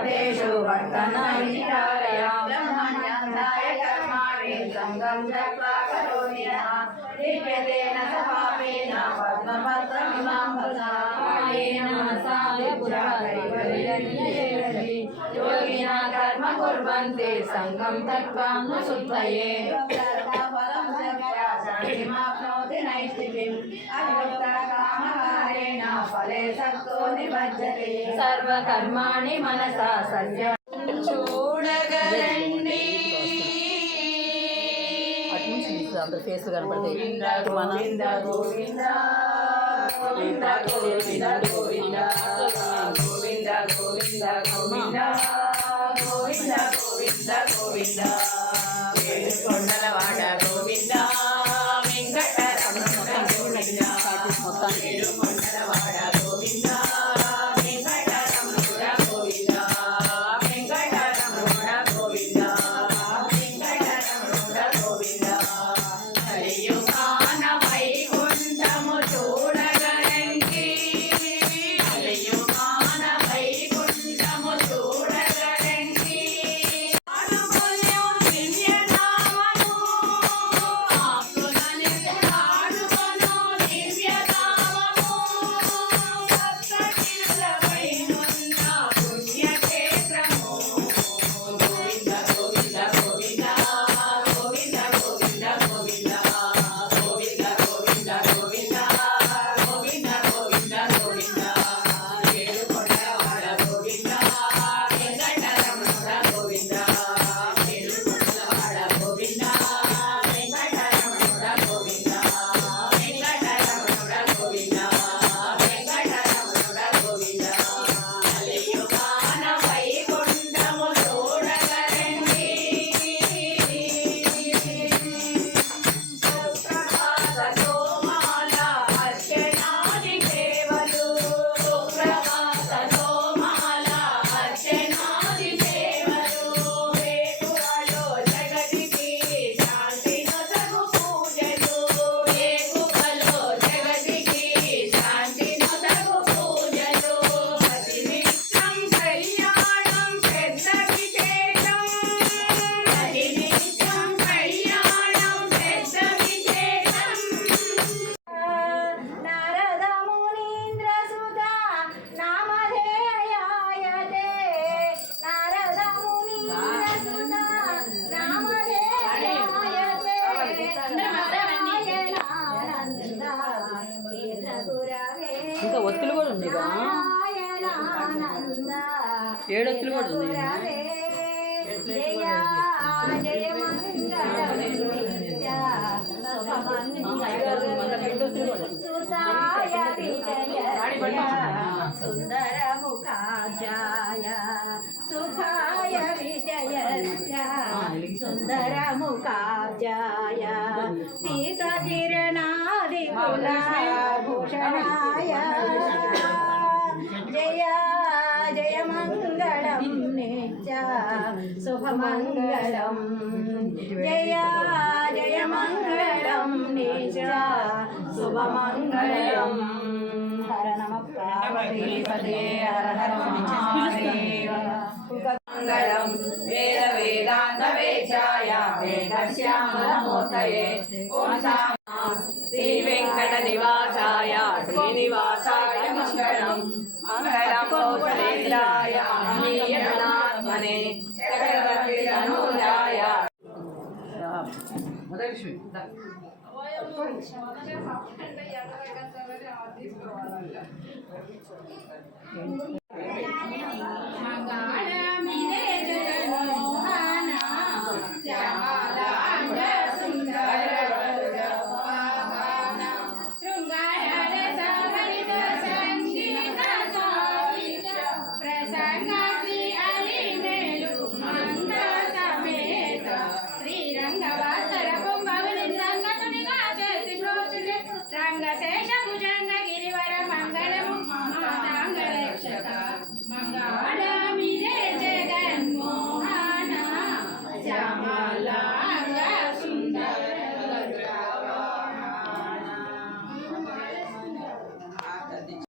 सर्वेषु वर्तननिरालया ब्रह्मण्यान्धाय कर्माणि सङ्गं त्यक्त्वा करोमि यः दीप्यतेन स पापेन पद्मपत्रमिमां वसा कालेन मनसाय बुद्ध्याकैवल्यनिरति योगिना कर्म कुर्वन्ति सङ्गं त्यक्त्वा न शुद्धये फलं त्यक्त्वा शान्तिमाप्नोति नैष्ठिकीम् अभ्युक्तकामकारेण फले सक्तो निबध्यते सर्वकर्माणि मनसा सत्य చూడగరండి అందరు ఫేస్లు కనపడతాయి. గోవింద గోవింద గోవింద గోవింద గోవింద గోవింద గోవింద గోవింద గోవింద గోవింద గోవింద కొండలవాడ గోవింద వెంకటరమణ గోవింద కొండలవాడ గోవింద ఇంకా ఒత్తులు కూడా ఉన్నాయిగా, 7 ఒత్తులు కూడా ఉన్నాయి. సుందర ముఖాజాయ సుఖాయ విజయస్య సుందర ముఖాజాయ సీతకిరణాది కులభూషణాయ జయ జయ మంగళం నిత్య శుభమంగళం జయ జయ మంగళం నిత్య శుభమంగళం హర నమ పార్వతీపదే హర హర మహాదేవ మంగళం వేద వేదాంత వేచాయ వేదశ్యామలమూర్తయే ఓం శ్రీ వెంకట నివాసాయ శ్రీనివాసాయ మంగళం మంగళం కౌశలేంద్రాయ మహనీయగుణాత్మనే చక్రవర్తి తనూజాయ మొదటి